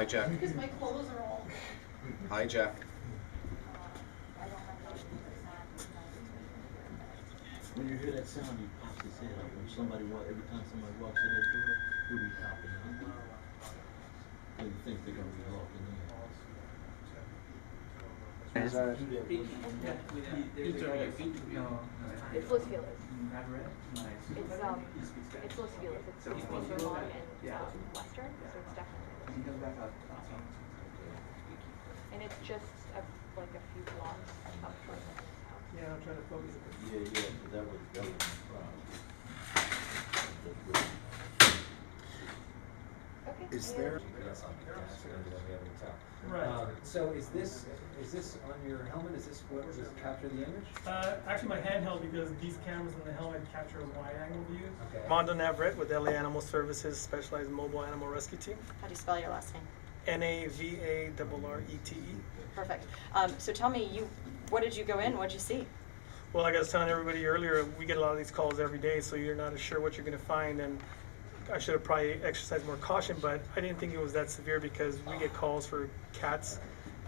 Hi, Jack. Because my clothes are all. Hi, Jack. When you hear that sound, you pop his head up. When somebody every time somebody walks in that door, he'll be popping up. So you think they're gonna be walking in. It's Los Feliz. It's Los Feliz. It's Vermont and Western, so it's definitely. And it's just like a few blocks up from the house. Yeah, I'm trying to focus it. Yeah, that was my problem. Okay. Is there? Right. So is this on your helmet? Is this what does it capture the image? Actually my handheld, because these cameras on the helmet capture a wide angle view. Okay. Mondo Navarrete with LA Animal Services, Specialized Mobile Animal Rescue Team. How do you spell your last name? Navarrete. Perfect. So tell me, what did you go in? What did you see? Well, like I was telling everybody earlier, we get a lot of these calls every day, so you're not sure what you're going to find. And I should have probably exercised more caution, but I didn't think it was that severe because we get calls for cats,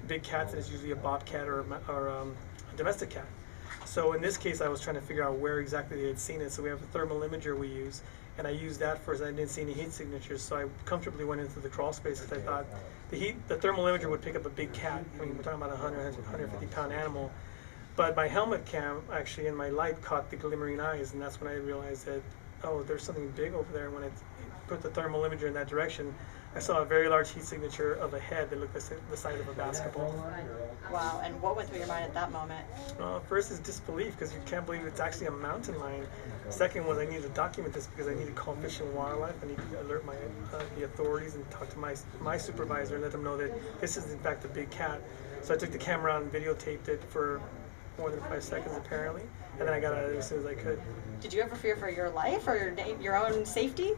big cats, and it's usually a bobcat or a domestic cat. So in this case, I was trying to figure out where exactly they had seen it. So we have a thermal imager we use, and I used that first. I didn't see any heat signatures, so I comfortably went into the crawl space because I thought the thermal imager would pick up a big cat. I mean, we're talking about a 150-pound animal. But my helmet cam actually and my light caught the glimmering eyes, and that's when I realized that, oh, there's something big over there. When I put the thermal imager in that direction, I saw a very large heat signature of a head that looked the size of a basketball. Wow, and what went through your mind at that moment? First is disbelief, because you can't believe it's actually a mountain lion. Second was I need to document this because I need to call Fish and Wildlife. I need to alert the authorities and talk to my supervisor and let them know that this is in fact a big cat. So I took the camera out and videotaped it for more than 5 seconds apparently, and then I got out of there as soon as I could. Did you ever fear for your life or your own safety?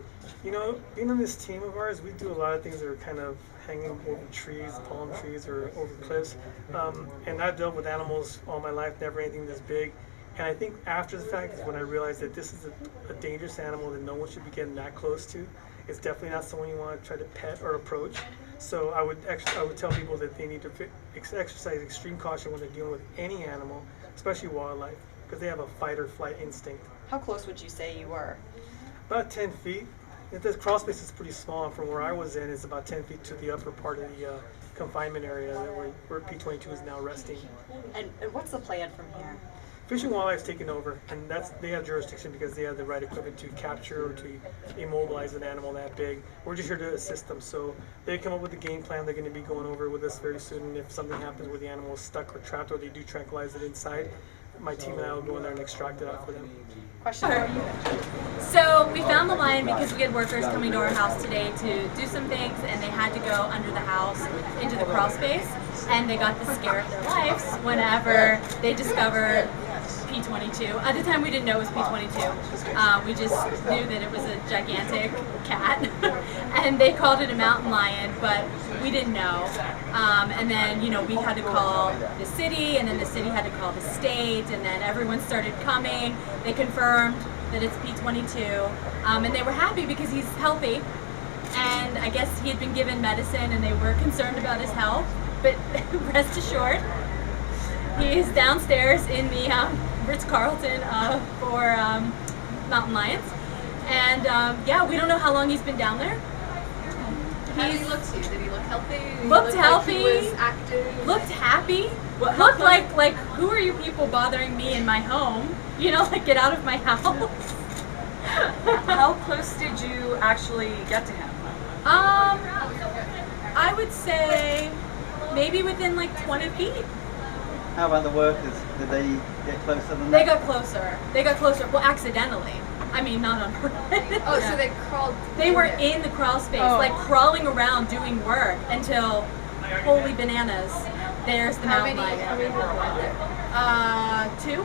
You know, being on this team of ours, we do a lot of things that are kind of hanging over trees, palm trees, or over cliffs. And I've dealt with animals all my life, never anything this big. And I think after the fact is when I realized that this is a dangerous animal that no one should be getting that close to. It's definitely not someone you want to try to pet or approach. So I would tell people that they need to exercise extreme caution when they're dealing with any animal, especially wildlife, because they have a fight or flight instinct. How close would you say you were? About 10 feet. This crawl space is pretty small. From where I was in, it's about 10 feet to the upper part of the confinement area where P-22 is now resting. And what's the plan from here? Fish and Wildlife's taken over, and they have jurisdiction because they have the right equipment to capture or to immobilize an animal that big. We're just here to assist them. So they come up with a game plan. They're going to be going over with us very soon. And if something happens where the animal is stuck or trapped, or they do tranquilize it inside, my team and I will go in there and extract it out for them. Question. So we found the lion because we had workers coming to our house today to do some things, and they had to go under the house into the crawl space, and they got the scare of their lives whenever they discovered P-22. At the time we didn't know it was P-22. We just knew that it was a gigantic cat and they called it a mountain lion, but we didn't know. And then, you know, we had to call the city, and then the city had to call the state, and then everyone started coming. They confirmed that it's P-22, and they were happy because he's healthy, and I guess he had been given medicine and they were concerned about his health, but rest assured, he is downstairs in the Ritz-Carlton for mountain lions, and yeah, we don't know how long he's been down there. How did he look to you? Did he look healthy? Looked healthy. Like he was active. Looked happy. Looked like who are you people bothering me in my home? You know, like get out of my house. How close did you actually get to him? I would say maybe within like 20 feet. How about the workers? Did they get closer than They that? got closer. They got closer. Well, accidentally. I mean, not on purpose. Oh, so they crawled. They were in the crawl space, like crawling around doing work until, holy bananas, there's the mountain lion. How many people were there? 2?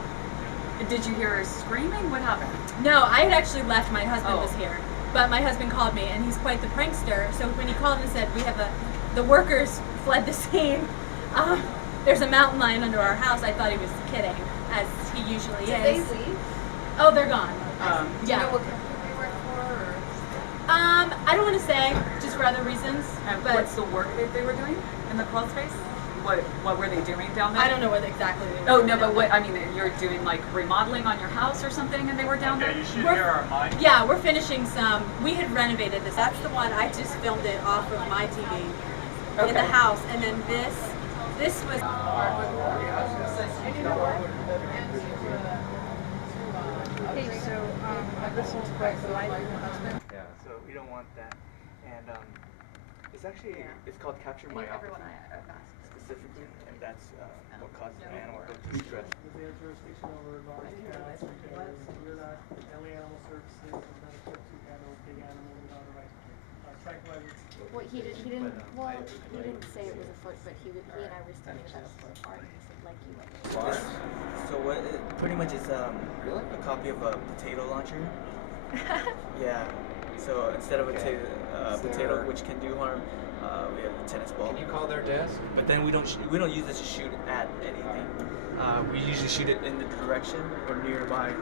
Did you hear her screaming? What happened? No, I had actually left. My husband Oh. was here, but my husband called me, and he's quite the prankster. So when he called and said we have the workers fled the scene, there's a mountain lion under our house, I thought he was kidding, as he usually Did is. they leave? Oh, they're gone. Do you know what company they work for? Or? I don't want to say, just for other reasons. And But what's the work that they were doing in the crawl space? What were they doing down there? I don't know what exactly they were Oh, doing no, down but what, there. I mean, you're doing like remodeling on your house or something and they were down there? Yeah, we're finishing some. We had renovated this. That's the one I just filmed it off of my TV in the Okay. house, and then this was. Okay, so, this one's quite the life of your husband. Yeah. So we don't want that. And it's actually it's called capture myopathy specifically, and that's what causes an animal to stress. Is there jurisdiction over large cats, because we're not LA Animal Services, we're not equipped to handle big animals without a right tranquilizers. Well, he didn't say it was a foot, but he and I were standing about a foot apart, and he said, like you went. So what? Pretty much it's a copy of a potato launcher. Yeah. So instead of a potato, which can do harm, we have a tennis ball. Can you call their desk? But then we don't use this to shoot at anything. We usually shoot it in the direction or nearby